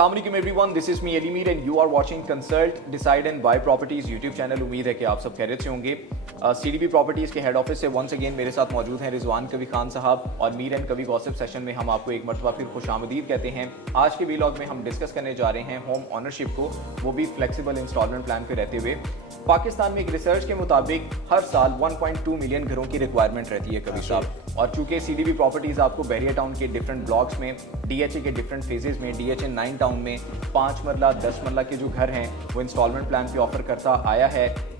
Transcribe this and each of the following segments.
अस्सलाम वालेकुम everyone, this is me Ali Mir and you are watching consult decide and buy properties YouTube channel. उम्मीद है कि आप सब खैरियत से होंगे। CDB प्रॉपर्टीज़ के हेड ऑफिस से वंस अगेन मेरे साथ मौजूद हैं रिजवान कवी खान साहब और Mir and Kavi gossip session में हम आपको एक मरतबा फिर खुशामदीद कहते हैं। आज के वीलॉग में हम डिस्कस करने जा रहे हैं होम ऑनरशिप को, वो भी फ्लेक्सिबल इंस्टॉलमेंट प्लान पे रहते हुए। पाकिस्तान में एक रिसर्च के मुताबिक हर साल 1.2 मिलियन घरों की रिक्वायरमेंट रहती है कभी साहब, और चूंकि CDB प्रॉपर्टीज़ आपको बहरिया टाउन के डिफरेंट ब्लॉक्स में, DHA के डिफरेंट फेजेस में, DHA 9 टाउन में 5 मरला 10 मरला के जो घर हैं वो इंस्टॉलमेंट प्लान पे ऑफर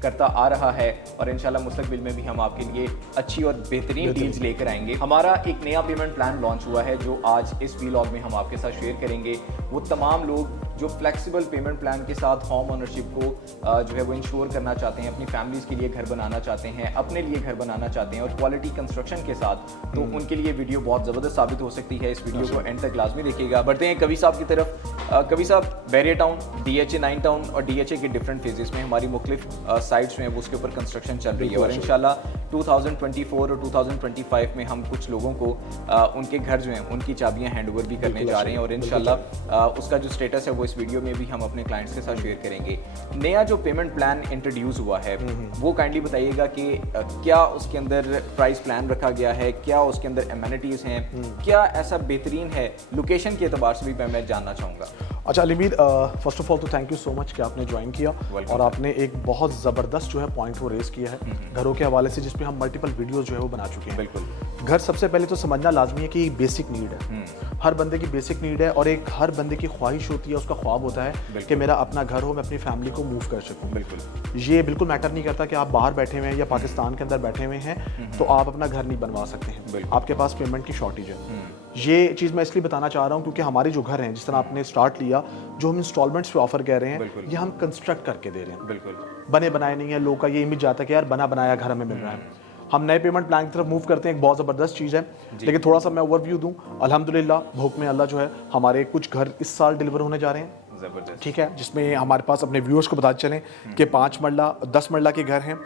करता आ रहा है और इंशाल्लाह मुस्तकबिल में भी हम आपके लिए अच्छी और बेहतरीन डील्स लेकर आएंगे। हमारा एक नया पेमेंट प्लान लॉन्च हुआ है जो आज इस वीलॉग में हम आपके साथ शेयर करेंगे। वो तमाम लोग जो फ्लेक्सिबल पेमेंट प्लान के साथ होम ओनरशिप को जो है वो इंश्योर करना चाहते हैं, अपनी फैमिलीज़ के लिए घर बनाना चाहते हैं, अपने लिए घर बनाना चाहते हैं और क्वालिटी कंस्ट्रक्शन के साथ, तो उनके लिए वीडियो बहुत ज़बरदस्त साबित हो सकती है। इस वीडियो को एंड तक लाजमी देखिएगा। बढ़ते हैं कवी साहब की तरफ। कवी साहब, बहरिया टाउन, DHA 9 टाउन और DHA के डिफरेंट फेजेस में हमारी मुख्तलिफ साइट्स में वो उसके ऊपर कंस्ट्रक्शन चल रही है और इंशाल्लाह 2024 और 2025 में हम कुछ लोगों को उनके घर जो हैं उनकी चाबियां हैंड ओवर भी करने जा रहे हैं और इंशाल्लाह उसका जो स्टेटस है वो इस वीडियो में भी हम अपने क्लाइंट्स के साथ शेयर करेंगे। नया जो पेमेंट प्लान इंट्रोड्यूस हुआ है वो काइंडली बताइएगा कि क्या उसके अंदर प्राइस प्लान रखा गया है, क्या उसके अंदर एमिनिटीज़ हैं, क्या ऐसा बेहतरीन है, लोकेशन के एतबार से भी मैं जानना चाहूँगा। अच्छा अलीमीर, फर्स्ट ऑफ ऑल तो थैंक यू सो मच कि आपने ज्वाइन किया और आपने एक बहुत ज़बरदस्त जो है पॉइंट वो रेस किया है घरों के हवाले से, जिसपे हम मल्टीपल वीडियोस जो है वो बना चुके हैं। बिल्कुल। घर सबसे पहले तो समझना लाजमी है कि बेसिक नीड है, हर बंदे की बेसिक नीड है और एक हर बंदे की ख्वाहिश होती है, उसका ख्वाब होता है कि मेरा अपना घर हो, मैं अपनी फैमिली को मूव कर सकूँ। बिल्कुल, ये बिल्कुल मैटर नहीं करता कि आप बाहर बैठे हुए हैं या पाकिस्तान के अंदर बैठे हुए हैं तो आप अपना घर नहीं बनवा सकते हैं, आपके पास पेमेंट की शॉर्टेज है। ये चीज़ मैं इसलिए बताना चाह रहा हूँ क्योंकि हमारे जो घर हैं, जिस तरह आपने स्टार्ट लिया, जो हम इंस्टॉलमेंट्स पे ऑफर कह रहे हैं, ये हम कंस्ट्रक्ट करके दे रहे हैं। बिल्कुल, बने बनाए नहीं है। लोगों का ये इमेज जाता है कि यार बना बनाया घर हमें मिल रहा है। हम नए पेमेंट प्लान की तरफ मूव करते हैं, एक बहुत ज़बरदस्त चीज़ है। लेकिन थोड़ा सा मैं ओवरव्यू दूं, अल्हम्दुलिल्लाह हुक्म अल्लाह जो है हमारे कुछ घर इस साल डिलीवर होने जा रहे हैं। ठीक है, जिसमें हमारे पास अपने व्यूअर्स को बता चलें कि 5 मरला 10 मरला के घर हैं।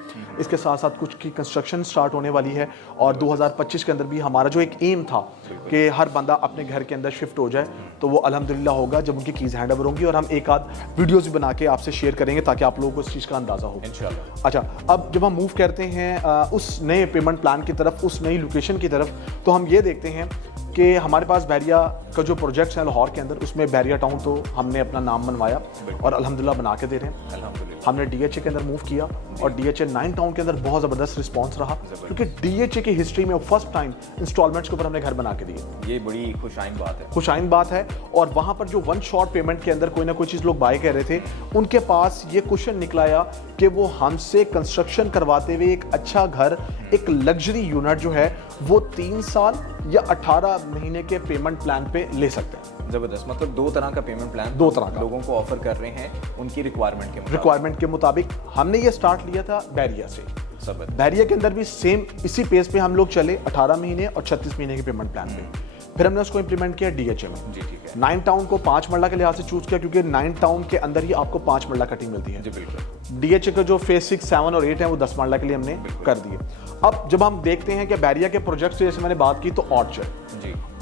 इसके साथ साथ कुछ की कंस्ट्रक्शन स्टार्ट होने वाली है और 2025 के अंदर भी हमारा जो एक एम था कि हर बंदा अपने घर के अंदर शिफ्ट हो जाए, तो वो अल्हम्दुलिल्लाह होगा जब उनकी कीज़ हैंड ओवर होंगी और हम एक आध वीडियोज़ भी बना के आपसे शेयर करेंगे ताकि आप लोगों को इस चीज़ का अंदाज़ा हो इंशाल्लाह। अच्छा, अब जब हम मूव करते हैं उस नए पेमेंट प्लान की तरफ, उस नई लोकेशन की तरफ, तो हम ये देखते हैं कि हमारे पास बहरिया का जो प्रोजेक्ट्स है लाहौर के अंदर, उसमें बहरिया टाउन तो हमने अपना नाम बनवाया और अल्हम्दुलिल्लाह बना के दे रहे हैं। हमने DHA के अंदर मूव किया और DHA 9 टाउन के अंदर बहुत ज़बरदस्त रिस्पांस रहा क्योंकि DHA की हिस्ट्री में फर्स्ट टाइम इंस्टॉलमेंट्स के ऊपर हमने घर बना के दिए। ये बड़ी खुशाइन बात है, खुशाइन बात है। और वहाँ पर जो वन शॉट पेमेंट के अंदर कोई ना कोई चीज़ लोग बाय कर रहे थे, उनके पास ये क्वेश्चन निकलाया कि वो हमसे कंस्ट्रक्शन करवाते हुए एक अच्छा घर, एक लग्जरी यूनिट जो है वो 3 साल या 18 महीने के पेमेंट प्लान पे ले सकते हैं। ज़बरदस्त, मतलब 2 तरह का पेमेंट प्लान, 2 तरह का लोगों को ऑफर कर रहे हैं उनकी रिक्वायरमेंट के मुताबिक। हमने ये स्टार्ट लिया था बहरिया से। बहरिया के अंदर भी सेम इसी पेस पे हम लोग चले, 18 महीने और 36 महीने के पेमेंट प्लान पे। फिर हमने उसको इंप्लीमेंट किया DHA में। जी ठीक है। 9 टाउन को 5 मरला के लिहाज से चूज किया क्योंकि 9 टाउन के अंदर ही आपको 5 मरला कटिंग मिलती है। जी बिल्कुल। DHA का जो फेज 6, 7 और 8 है वो 10 मरला के लिए हमने कर दिए। अब जब हम देखते हैं कि बहरिया के प्रोजेक्ट से, जैसे मैंने बात की, तो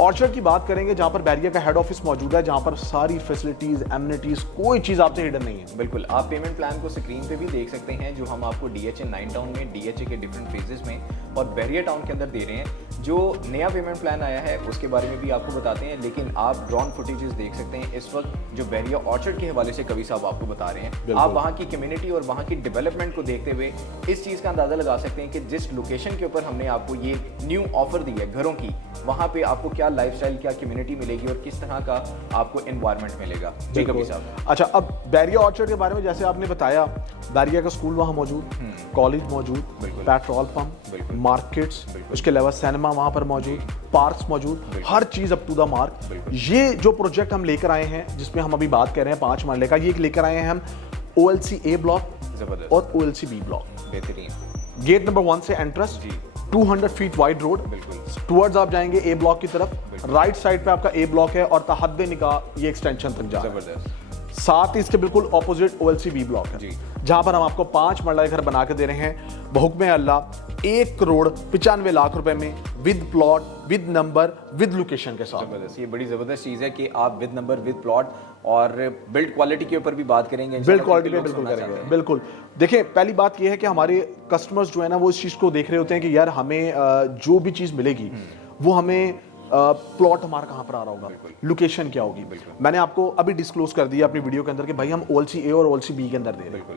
ऑर्चर्ड की बात करेंगे जहाँ पर बहरिया का हेड ऑफिस मौजूद है, जहाँ पर सारी फैसिलिटीज, एमिनिटीज, कोई चीज़ आपसे हिडन नहीं है। बिल्कुल, आप पेमेंट प्लान को स्क्रीन पे भी देख सकते हैं जो हम आपको DHA 9 टाउन में, DHA के डिफरेंट फेजेस में और बहरिया टाउन के अंदर दे रहे हैं। जो नया पेमेंट प्लान आया है उसके बारे में भी आपको बताते हैं, लेकिन आप ड्रोन फुटेजेस देख सकते हैं इस वक्त जो बहरिया ऑर्चर्ड के हवाले से कवि साहब आपको बता रहे हैं। आप वहाँ की कम्युनिटी और वहाँ की डेवलपमेंट को देखते हुए इस चीज़ का अंदाज़ा लगा सकते हैं कि जिस लोकेशन के ऊपर हमने आपको ये न्यू ऑफर दी है घरों की, वहाँ पे आपको क्या लाइफस्टाइल, क्या कम्युनिटी मिलेगी और किस तरह का आपको एनवायरनमेंट मिलेगा। जी कवि साहब। अच्छा, अब बहरिया ऑर्चर्ड के बारे में जैसे आपने बताया, बहरिया का स्कूल वहाँ मौजूद, कॉलेज मौजूद, पेट्रोल पंप, मार्केट्स, उसके अलावा सिनेमा वहाँ पर मौजूद, पार्क्स मौजूद, हर चीज़ अप टू द मार्क। ये जो प्रोजेक्ट हम लेकर आए हैं, जिसमें हम अभी बात कर रहे हैं 5 मरले का, ये लेकर आए हैं हम OLC A ब्लॉक और OLC B ब्लॉक। बेहतरीन। गेट नंबर 1 से entrance, 200 feet wide road, towards आप जाएंगे A ब्लॉक की तरफ, राइट साइड पे आपका A ब्लॉक है और तहद्दे निकाह ये एक्सटेंशन तक जा रहा है। साथ ही इसके बिल्कुल ऑपोजिट OLC B ब्लॉक है, जहां पर हम आपको 5 मरला घर बना के दे रहे हैं। बहुक्म अल्लाह 1 करोड़ 95 लाख रुपए में with plot, with number, with location के साथ। जबरदस्त, ये बड़ी ज़बरदस्त चीज़ है कि आप विद नंबर, विद प्लॉट और बिल्ड क्वालिटी के ऊपर भी बात करेंगे। बिल्ड क्वालिटी पे बिल्कुल करेंगे, बिल्कुल। देखिए, पहली बात ये है कि हमारे कस्टमर्स जो है ना वो इस चीज़ को देख रहे होते हैं कि यार हमें जो भी चीज़ मिलेगी वो हमें प्लॉट हमारा कहाँ पर आ रहा होगा, लोकेशन क्या होगी। मैंने आपको अभी डिस्क्लोज कर दिया अपनी वीडियो के अंदर कि भाई हम OLC A और OLC B के अंदर दे रहे हैं। बिल्कुल।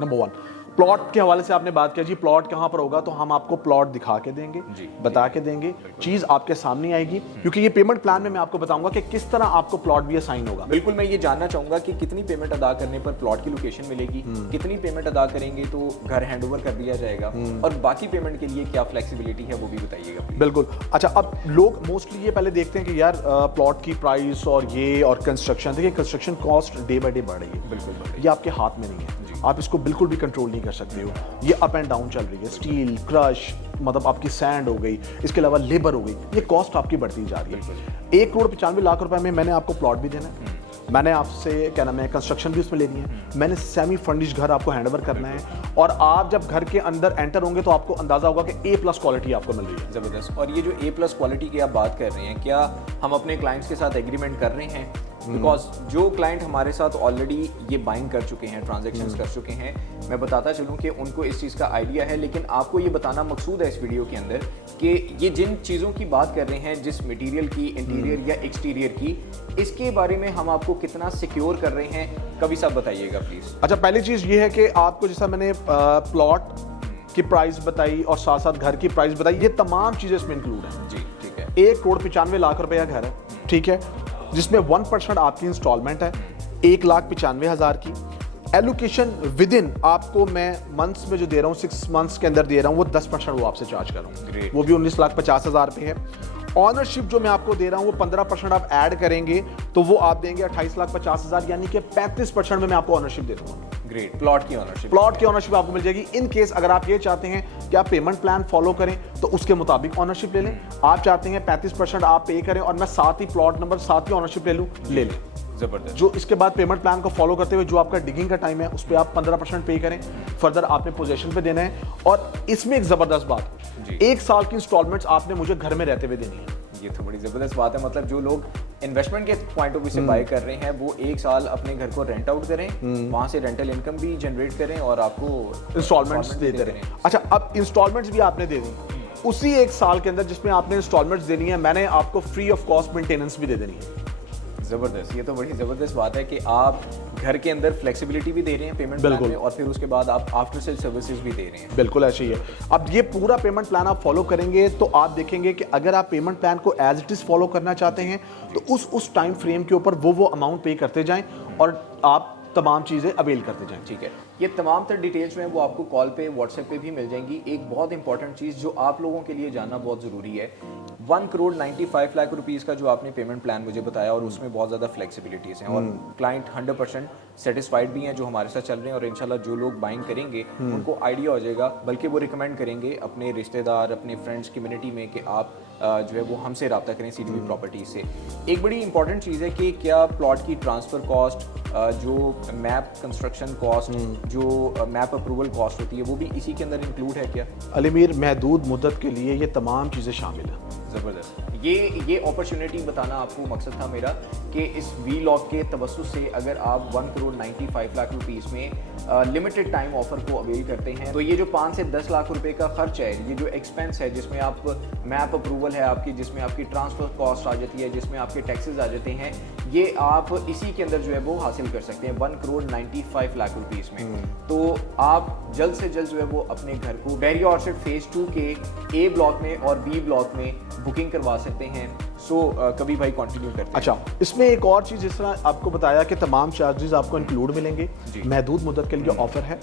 नंबर 1, प्लॉट के हवाले से आपने बात किया जी, प्लॉट कहाँ पर होगा, तो हम आपको प्लॉट दिखा के देंगे, बता के देंगे, चीज़ आपके सामने आएगी, क्योंकि ये पेमेंट प्लान में मैं आपको बताऊंगा कि किस तरह आपको प्लॉट भी असाइन होगा। बिल्कुल, मैं ये जानना चाहूंगा कि कितनी पेमेंट अदा करने पर प्लॉट की लोकेशन मिलेगी, कितनी पेमेंट अदा करेंगे तो घर हैंडओवर कर दिया जाएगा, और बाकी पेमेंट के लिए क्या फ्लेक्सिबिलिटी है वो भी बताइएगा। बिल्कुल। अच्छा, अब लोग मोस्टली ये पहले देखते हैं कि यार प्लॉट की प्राइस और ये और कंस्ट्रक्शन, देखिए construction cost day by day बढ़ रही है। बिल्कुल, ये आपके हाथ में नहीं है, आप इसको बिल्कुल भी कंट्रोल नहीं कर सकते हो। ये अप एंड डाउन चल रही है, स्टील, क्रश, मतलब आपकी सैंड हो गई, इसके अलावा लेबर हो गई, ये कॉस्ट आपकी बढ़ती जा रही है। 1,95,00,000 रुपए में मैंने आपको प्लॉट भी देना है, मैंने आपसे क्या नाम है कंस्ट्रक्शन भी उसमें लेनी है, मैंने सेमी फर्निश्ड घर आपको हैंडओवर करना है, और आप जब घर के अंदर एंटर होंगे तो आपको अंदाजा होगा कि A+ क्वालिटी आपको मिल रही है। ज़बरदस्त। और ये जो A+ क्वालिटी की आप बात कर रहे हैं, क्या हम अपने क्लाइंट्स के साथ एग्रीमेंट कर रहे हैं? बिकॉज जो क्लाइंट हमारे साथ ऑलरेडी ये बाइंग कर चुके हैं, ट्रांजैक्शंस कर चुके हैं, मैं बताता चलूँ कि उनको इस चीज़ का आइडिया है, लेकिन आपको ये बताना मकसूद है इस वीडियो के अंदर कि ये जिन चीज़ों की बात कर रहे हैं, जिस मटेरियल की, इंटीरियर या एक्सटीरियर की, इसके बारे में हम आपको कितना सिक्योर कर रहे हैं, कभी साहब बताइएगा प्लीज़। अच्छा, पहली चीज़ ये है कि आपको जैसा मैंने प्लॉट की प्राइस बताई और साथ साथ घर की प्राइस बताई, ये तमाम चीज़ें इसमें इंक्लूड हैं जी, ठीक है। 1,95,00,000 रुपये का घर है, ठीक है, जिसमें 1% आपकी इंस्टॉलमेंट है 1,95,000 की। एलोकेशन विद इन आपको मैं मंथ्स में जो दे रहा हूँ, 6 मंथ्स के अंदर दे रहा हूँ, वो 10% वो आपसे चार्ज कर रहा हूँ, वो भी 19,50,000 पे है। ऑनरशिप जो मैं आपको दे रहा हूँ वो 15% आप ऐड करेंगे तो वो आप देंगे 28,50,000, यानी कि 35% में मैं आपको ऑनरशिप दे दूंगा। ग्रेट। प्लॉट की ऑनरशिप आपको मिल जाएगी। इन केस अगर आप ये चाहते हैं कि आप पेमेंट प्लान फॉलो करें तो उसके मुताबिक ऑनरशिप ले लें, आप चाहते हैं 35% आप पे करें और मैं साथ ही प्लॉट नंबर साथ ही ऑनरशिप ले लूँ, ले लें। जबरदस्त। जो इसके बाद पेमेंट प्लान को फॉलो करते हुए जो आपका डिगिंग का टाइम है उस पर आप 15% पे करें, फर्दर आपने पोजीशन पे देना है। और इसमें एक जबरदस्त बात, 1 साल की इंस्टॉलमेंट्स आपने मुझे घर में रहते हुए देनी है। ये तो बड़ी ज़बरदस्त बात है। मतलब जो लोग इन्वेस्टमेंट के पॉइंट ऑफ व्यू से बाय कर रहे हैं वो 1 साल अपने घर को रेंट आउट करें, वहां से रेंटल इनकम भी जनरेट करें और आपको इंस्टॉलमेंट्स देते रहें। अच्छा, अब इंस्टॉलमेंट्स भी आपने दे दी उसी 1 साल के अंदर जिसमें आपने इंस्टॉलमेंट्स देनी है, मैंने आपको फ्री ऑफ कॉस्ट मेंटेनेंस भी दे देनी है। ज़बरदस्त। ये तो बड़ी ज़बरदस्त बात है कि आप घर के अंदर फ्लेक्सिबिलिटी भी दे रहे हैं पेमेंट प्लान में, और फिर उसके बाद आप आफ्टर सेल सर्विसेज भी दे रहे हैं। बिल्कुल ऐसे ही है। अब ये पूरा पेमेंट प्लान आप फॉलो करेंगे तो आप देखेंगे कि अगर आप पेमेंट प्लान को एज इट इज़ फॉलो करना चाहते हैं तो उस टाइम फ्रेम के ऊपर वो अमाउंट पे करते जाएं और आप तमाम चीज़ें अवेल करते जाएं। ठीक है, ये तमाम तर डिटेल्स जो हैं वो आपको कॉल पे, व्हाट्सएप पे भी मिल जाएंगी। एक बहुत इंपॉर्टेंट चीज़ जो आप लोगों के लिए जानना बहुत ज़रूरी है, 1,95,00,000 रुपीज़ का जो आपने पेमेंट प्लान मुझे बताया और उसमें बहुत ज़्यादा फ्लेक्सिबिलिटीज़ हैं और क्लाइंट 100% सेटिस्फाइड भी हैं जो हमारे साथ चल रहे हैं, और इंशाल्लाह जो लोग बाइंग करेंगे उनको आइडिया हो जाएगा, बल्कि वो रिकमेंड करेंगे अपने रिश्तेदार, अपने फ्रेंड्स कम्युनिटी में कि आप जो है वो हमसे रब्ता करें CGB प्रॉपर्टीज से। एक बड़ी इंपॉर्टेंट चीज़ है कि क्या प्लॉट की ट्रांसफ़र कॉस्ट, जो मैप कंस्ट्रक्शन कॉस्ट, जो मैप अप्रूवल कॉस्ट होती है वो भी इसी के अंदर इंक्लूड है क्या? अलीमीर, महदूद मुद्दत के लिए ये तमाम चीज़ें शामिल हैं। ज़बरदस्त। ये अपॉर्चुनिटी बताना आपको मकसद था मेरा कि इस वीलॉग के तवस्सुस से अगर आप 1,95,00,000 रुपीज़ में लिमिटेड टाइम ऑफर को अवेल करते हैं तो ये जो 5 से 10 लाख रुपए का खर्च है, ये जो एक्सपेंस है जिसमें आप मैप अप्रूवल है आपकी, जिसमें आपकी ट्रांसफ़र कॉस्ट आ जाती है, जिसमें आपके टैक्सेस आ जाते हैं, ये आप इसी के अंदर जो है वो हासिल कर सकते हैं 1,95,00,000 रुपीज़ में। तो आप जल्द से जल्द जो है वो अपने घर को बहरिया ऑर्चर्ड फेज़ 2 के A ब्लॉक में और B ब्लॉक में बुकिंग करवा सकते हैं। कभी भाई कंटिन्यू करते हैं। अच्छा, इसमें एक और चीज़, जिस तरह आपको बताया कि तमाम चार्जेस आपको इंक्लूड मिलेंगे, महदूद मुद्दत के लिए ऑफर है।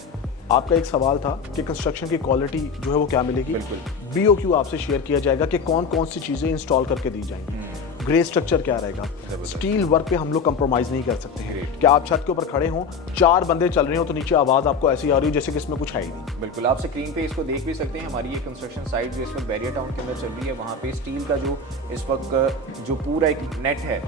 आपका एक सवाल था कि कंस्ट्रक्शन की क्वालिटी जो है वो क्या मिलेगी। बिल्कुल। BOQ आपसे शेयर किया जाएगा कि कौन कौन सी चीज़ें इंस्टॉल करके दी जाएंगी। ग्रे स्ट्रक्चर क्या रहेगा, स्टील वर्क पे हम लोग कंप्रोमाइज़ नहीं कर सकते हैं कि आप छत के ऊपर खड़े हों, 4 बंदे चल रहे हो तो नीचे आवाज़ आपको ऐसी आ रही है जैसे कि इसमें कुछ है ही नहीं। बिल्कुल, आप स्क्रीन पे इसको देख भी सकते हैं। हमारी ये कंस्ट्रक्शन साइट जो इस वक्त बैरियर टाउन के अंदर चल रही है, वहाँ पे स्टील का जो इस वक्त जो पूरा एक नेट है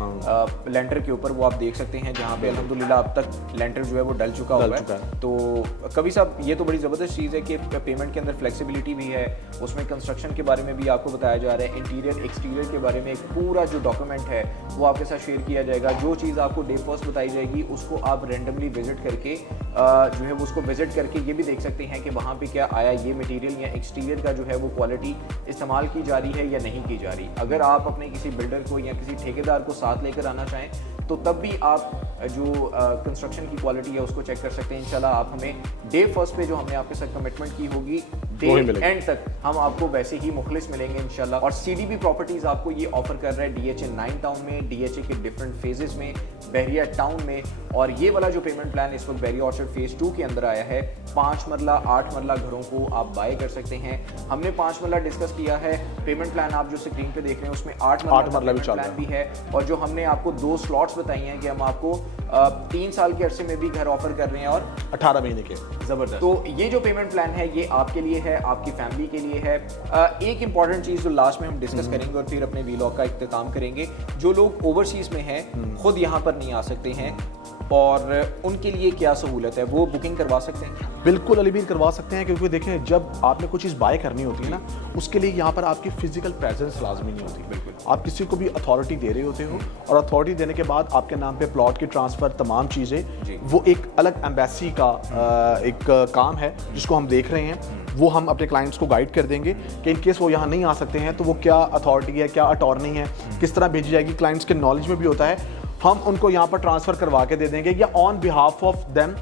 लेंटर के ऊपर, वो आप देख सकते हैं, जहाँ पे अल्हम्दुलिल्लाह अब तक लेंटर जो है वो डल चुका हुआ है। तो कभी साहब ये तो बड़ी ज़बरदस्त चीज़ है कि पेमेंट के अंदर फ्लेक्सिबिलिटी भी है, उसमें कंस्ट्रक्शन के बारे में भी आपको बताया जा रहा है, इंटीरियर एक्सटीरियर के बारे में एक पूरा जो डॉक्यूमेंट है वो आपके साथ शेयर किया जाएगा। जो चीज़ आपको डे फर्स्ट बताई जाएगी उसको आप रेंडमली विजिट करके जो है वो उसको विजिट करके ये भी देख सकते हैं कि वहाँ पे क्या आया, ये मटेरियल या एक्सटीरियर का जो है वो क्वालिटी इस्तेमाल की जा रही है या नहीं की जा रही। अगर आप अपने किसी बिल्डर को या किसी ठेकेदार को साथ लेकर आना चाहें तो तब भी आप जो कंस्ट्रक्शन की क्वालिटी है उसको चेक कर सकते हैं। इंशाल्लाह आप हमें डे फर्स्ट पे जो हमने आपके साथ कमिटमेंट की होगी, डे एंड तक हम आपको वैसे ही मुखलिस मिलेंगे इंशाल्लाह। और सीडीबी प्रॉपर्टीज आपको ये ऑफर कर रहा है डीएचए 9 टाउन में, डीएचए के डिफरेंट फेजेस में, बहरिया टाउन में। और ये वाला जो पेमेंट प्लान इस वक्त बहरिया ऑर्चर्ड फेज 2 के अंदर आया है, 5 मरला 8 मरला घरों को आप बाय कर सकते हैं। हमने 5 मरला डिस्कस किया है, पेमेंट प्लान आप जो स्क्रीन पे देख रहे हैं उसमें 8 मरला प्लान भी है। और जो हमने आपको 2 स्लॉट्स बताई हैं कि हम आपको 3 साल के अरसे में भी घर ऑफर कर रहे हैं और 18 महीने के। जबरदस्त। तो ये जो पेमेंट प्लान है ये आपके लिए है, आपकी फैमिली के लिए है। एक इंपॉर्टेंट चीज जो लास्ट में हम डिस्कस करेंगे और फिर अपने वीलॉग का इख्तिताम करेंगे, जो लोग ओवरसीज में हैं, खुद यहाँ पर नहीं आ सकते हैं, और उनके लिए क्या सहूलत है, वो बुकिंग करवा सकते हैं? बिल्कुल अलीबीर करवा सकते हैं, क्योंकि देखें जब आपने कुछ चीज़ बाय करनी होती है ना, उसके लिए यहाँ पर आपकी फिजिकल प्रेजेंस लाजमी नहीं होती। बिल्कुल आप किसी को भी अथॉरिटी दे रहे होते हो और अथॉरिटी देने के बाद आपके नाम पे प्लॉट की ट्रांसफ़र, तमाम चीज़ें, वो एक अलग एम्बेसी का एक काम है जिसको हम देख रहे हैं। वो हम अपने क्लाइंट्स को गाइड कर देंगे कि इन केस वो यहाँ नहीं आ सकते हैं तो वो क्या अथॉरिटी है, क्या अटॉर्नी है, किस तरह भेजी जाएगी। क्लाइंट्स के नॉलेज में भी होता है, हम उनको यहाँ पर ट्रांसफ़र करवा के दे देंगे, या ऑन बिहाफ ऑफ देम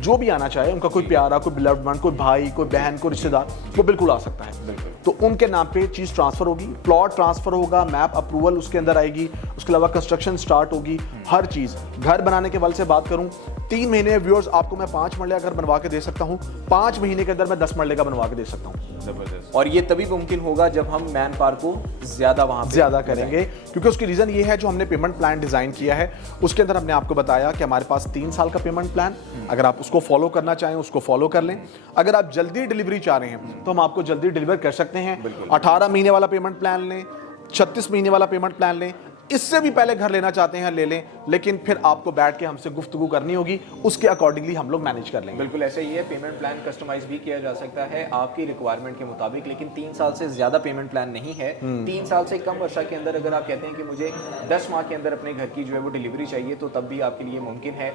जो भी आना चाहे, उनका कोई प्यारा, कोई बिलव्ड वन, कोई भाई, कोई बहन, कोई रिश्तेदार, वो बिल्कुल आ सकता है। बिल्कुल। तो उनके नाम पे चीज़ ट्रांसफ़र होगी, प्लॉट ट्रांसफ़र होगा, मैप अप्रूवल उसके अंदर आएगी, उसके अलावा कंस्ट्रक्शन स्टार्ट होगी, हर चीज़। घर बनाने के वाले से बात करूँ, 3 महीने व्यूअर्स आपको मैं 5 मरले का घर बनवा के दे सकता हूँ, 5 महीने के अंदर मैं 10 मरले का बनवा के दे सकता हूँ। जबरदस्त। और ये तभी मुमकिन होगा जब हम मैन पावर को ज़्यादा करेंगे, क्योंकि उसकी रीज़न ये है, जो हमने पेमेंट प्लान डिज़ाइन किया है उसके अंदर हमने आपको बताया कि हमारे पास 3 साल का पेमेंट प्लान, अगर आप उसको फॉलो करना चाहें उसको फॉलो कर लें। अगर आप जल्दी डिलीवरी चाह रहे हैं तो हम आपको जल्दी डिलीवर कर सकते हैं। 18 महीने वाला पेमेंट प्लान लें, 36 महीने वाला पेमेंट प्लान लें, इससे भी पहले घर लेना चाहते हैं ले लें, लेकिन फिर आपको बैठ के हमसे गुफ्तगू करनी होगी, उसके अकॉर्डिंगली हम लोग मैनेज कर लेंगे। बिल्कुल ऐसे ही है, पेमेंट प्लान कस्टमाइज भी किया जा सकता है आपकी रिक्वायरमेंट के मुताबिक, लेकिन 3 साल से ज़्यादा पेमेंट प्लान नहीं है। 3 साल से कम वर्षा के अंदर अगर आप कहते हैं कि मुझे 10 माह के अंदर अपने घर की जो है वो डिलीवरी चाहिए, तो तब भी आपके लिए मुमकिन है।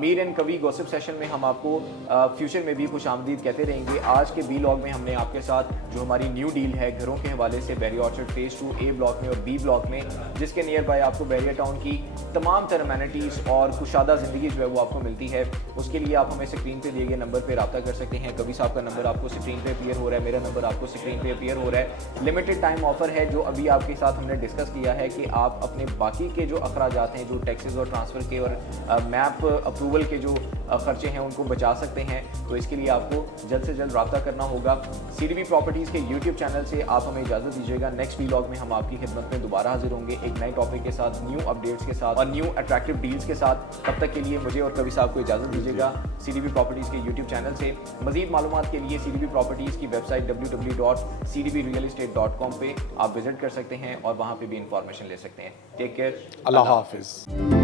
Mir and Kavi gossip session में हम आपको फ्यूचर में भी खुश आमदीद कहते रहेंगे। आज के वीलॉग में हमने आपके साथ जो हमारी न्यू डील है घरों के हवाले से बहरिया ऑर्चर्ड फेज 2 A ब्लॉक में और B ब्लॉक में, जिसके नियर बाय आपको बहरिया टाउन की तमाम तरह अमेनिटीज़ और कुशादा ज़िंदगी जो है वो आपको मिलती है। उसके लिए आप हमें स्क्रीन पे दिए गए नंबर पे रब्ता कर सकते हैं। कभी साहब का नंबर आपको स्क्रीन पे अपीयर हो रहा है, मेरा नंबर आपको स्क्रीन पे अपीयर हो रहा है। लिमिटेड टाइम ऑफर है जो अभी आपके साथ हमने डिस्कस किया है कि आप अपने बाकी के जो अखराजात हैं, जो टैक्सेस और ट्रांसफ़र के और मैप अप्रूवल के जो खर्चे हैं उनको बचा सकते हैं। तो इसके लिए आपको जल्द से जल्द रब्ता करना होगा। CDB प्रॉपर्टीज़ के यूट्यूब चैनल से आप हमें इजाज़त दीजिएगा। नेक्स्ट वीलॉग में हम आपकी खिदमत में दोबारा हाजिर होंगे एक नए टॉपिक के साथ, न्यू अपडेट्स के साथ और न्यू अट्रैक्टिव डील्स के साथ। तब तक के लिए मुझे और कभी साहब को इजाज़त दीजिएगा। CDB प्रॉपर्टीज़ के यूट्यूब चैनल से मज़ीद मालूमात के लिए CDB प्रॉपर्टीज़ की वेबसाइट www.cdbrealestate.com पे आप विजिट कर सकते हैं और वहाँ पे भी इंफॉर्मेशन ले सकते हैं। टेक केयर, अल्लाह हाफिज़।